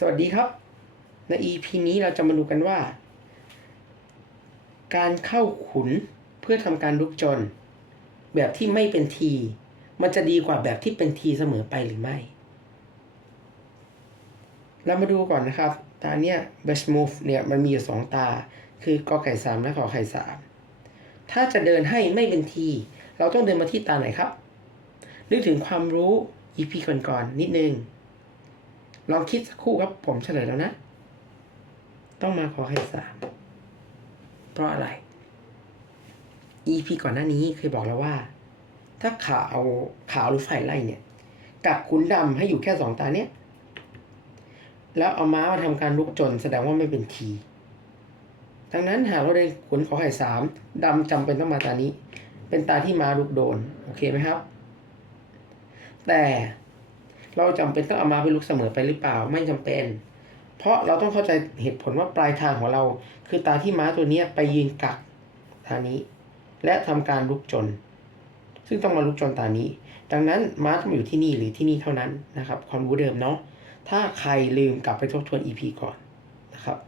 สวัสดีครับ ใน EP นี้เราจะมาดูกันว่า การเข้าขุนเพื่อทำการลุกจน แบบที่ไม่เป็นที มันจะดีกว่าแบบที่เป็นทีเสมอไปหรือไม่ เรามาดูก่อนนะครับ ตาเนี้ย best move เนี่ยมันมีอยู่สองตา คือกอไก่สามและขอไข่สามถ้าจะเดินให้ไม่เป็นที เราต้องเดินมาที่ตาไหนครับ นึกถึงความรู้ EP ก่อนๆนิดนึง ลองคิดสักครู่ครับ ผมเฉลยแล้วนะ ต้องมาขอให้สามเพราะอะไร EP ก่อนหน้านี้เคยบอกแล้วว่า ถ้าขาวขาวหรือไฟไล่เนี่ยกับขุนดำให้อยู่แค่สองตาเนี้ยแล้วเอาม้ามาทำการลุกจนแสดงว่าไม่เป็นทีดังนั้นหากเราได้ขุนขอไข่สามดำจำเป็นต้องมาตานี้ เป็นตาที่ม้าลุกโดน โอเคไหมครับ แต่ เราจำเป็นต้องเอามาไปลุกเสมอไปหรือเปล่าไม่จำเป็น เพราะเราต้องเข้าใจเหตุผลว่าปลายทางของเรา คือตาที่ม้าตัวเนี้ไปยืนกักตานี้ และทำการลุกจน ซึ่งต้องมาลุกจนตานี้ ดังนั้นม้าต้องอยู่ที่นี่หรือที่นี่เท่านั้นนะครับ ความรู้เดิมเนาะถ้าใครลืมกลับไปทบทวน EP ก่อนนะครับ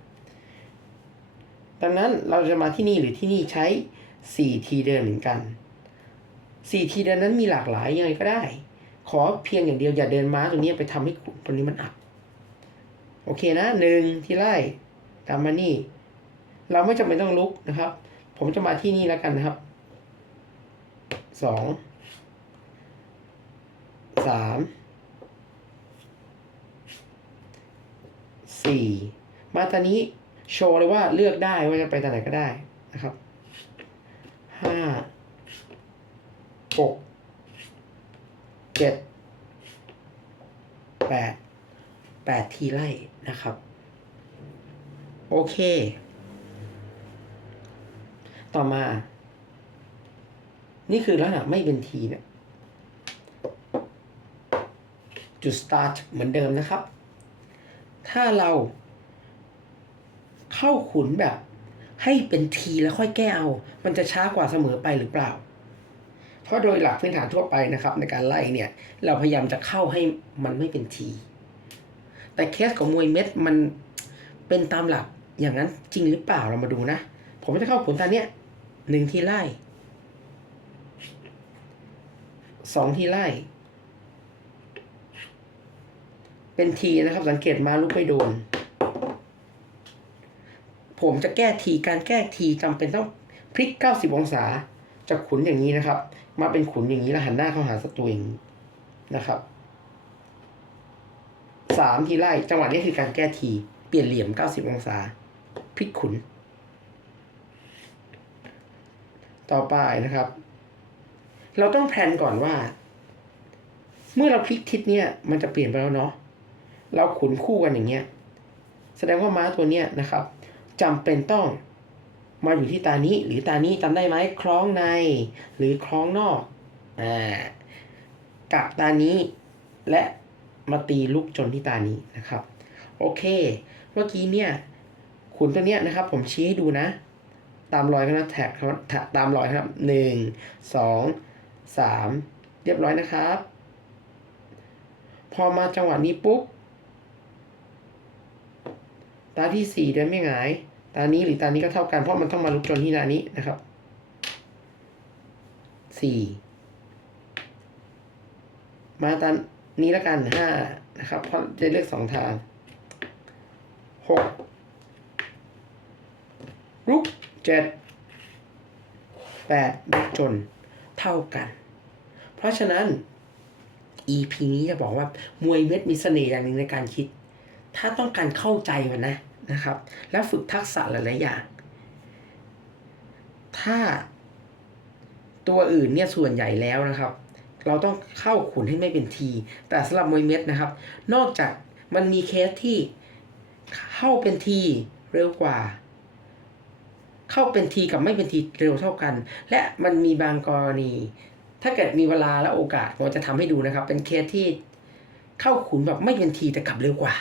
ดังนั้นเราจะมาที่นี่หรือที่นี่ใช้4ทีเดินเหมือนกัน4ทีเดินนั้นมีหลากหลายยังไงก็ได้ ขอเพียงอย่างเดียวอย่าเดินม้าตัวนี้ไปทำให้ขุนตัวนี้มันอับ โอเคนะหนึ่งที่ไล่ตามมานี่ เราไม่จำเป็นต้องลุกนะครับ ผมจะมาที่นี่แล้วกันนะครับสองสามสี่มาตอนนี้โชว์เลยว่าเลือกได้ว่าจะไปตอนไหนก็ได้นะครับห้าหก เจ็ดแปดแปดทีไล่นะครับ โอเค ต่อมา นี่คือลักษณะไม่เป็นทีเนี่ย จุด start เหมือนเดิมนะครับ ถ้าเราเข้าขุนแบบให้เป็นทีแล้วค่อยแก้เอา มันจะช้ากว่าเสมอไปหรือเปล่า ราะโดยหลักพื้นฐานทั่วไปนะครับ ในการไล่เนี่ย เราพยายามจะเข้าให้มันไม่เป็นที แต่เคสของมวยเม็ดมันเป็นตามหลักอย่างนั้นจริงหรือเปล่าเรามาดูนะ ผมจะเข้าขุนตาเนี้ยหนึ่งทีไล่สองทีไล่ เป็นทีนะครับ สังเกตมาลูกไม่โดน ผมจะแก้ทีการแก้ทีจำเป็นต้องพลิก 90 องศา จากขุนอย่างนี้นะครับ มาเป็นขุนอย่างนี้แล้วหันหน้าเข้าหาศัตรูเองนะครับสามทีไล่จังหวะนี้คือการแก้ทีเปลี่ยนเหลี่ยม90องศาพลิกขุน ต่อไปนะครับ เราต้องแพลนก่อนว่า เมื่อเราพลิกทิศเนี่ย มันจะเปลี่ยนไปแล้วเนาะเราขุนคู่กันอย่างเงี้ย แสดงว่าม้าตัวเนี้ยนะครับจำเป็นต้อง มาอยู่ที่ตานี้หรือตานี้จำได้ไหมคล้องใน หรือคล้องนอกอ่ากับตานี้และมาตีลูกจนที่ตานี้นะครับ โอเค เมื่อกี้เนี่ยขุนตัวเนี้ยนะครับ ผมชี้ให้ดูนะ ตามรอยเขานะแท็กเขาแท็กตามรอยครับหนึ่งสองสามเรียบร้อยนะครับ พอมาจังหวะนี้ปุ๊บ ตาที่สี่เดินไม่หงาย ตานี้หรือตานี้ก็เท่ากันเพราะมันต้องมาลุกจนที่ตานี้นะครับสี่มาตานี้แล้วกันห้านะครับเพราะจะเลือกสองทางหกลุกเจ็ดแปดลุกจนเท่ากัน เพราะฉะนั้น EP นี้จะบอกว่ามวยเม็ดมีเสน่ห์อย่างหนึ่งในการคิด ถ้าต้องการเข้าใจมันนะ นะครับ แล้วฝึกทักษะหลาย ๆ อย่าง ถ้าตัวอื่นเนี่ยส่วนใหญ่แล้วนะครับ เราต้องเข้าขุนให้ไม่เป็นที แต่สำหรับมวยเม็ดนะครับ นอกจากมันมีเคสที่เข้าเป็นทีเร็วกว่า เข้าเป็นทีกับไม่เป็นทีเร็วเท่ากัน และมันมีบางกรณี ถ้าเกิดมีเวลาและโอกาสผมจะทำให้ดูนะครับ เป็นเคสที่เข้าขุนแบบไม่เป็นทีแต่กลับเร็วกว่า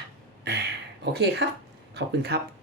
โอเคครับ ขอบคุณครับ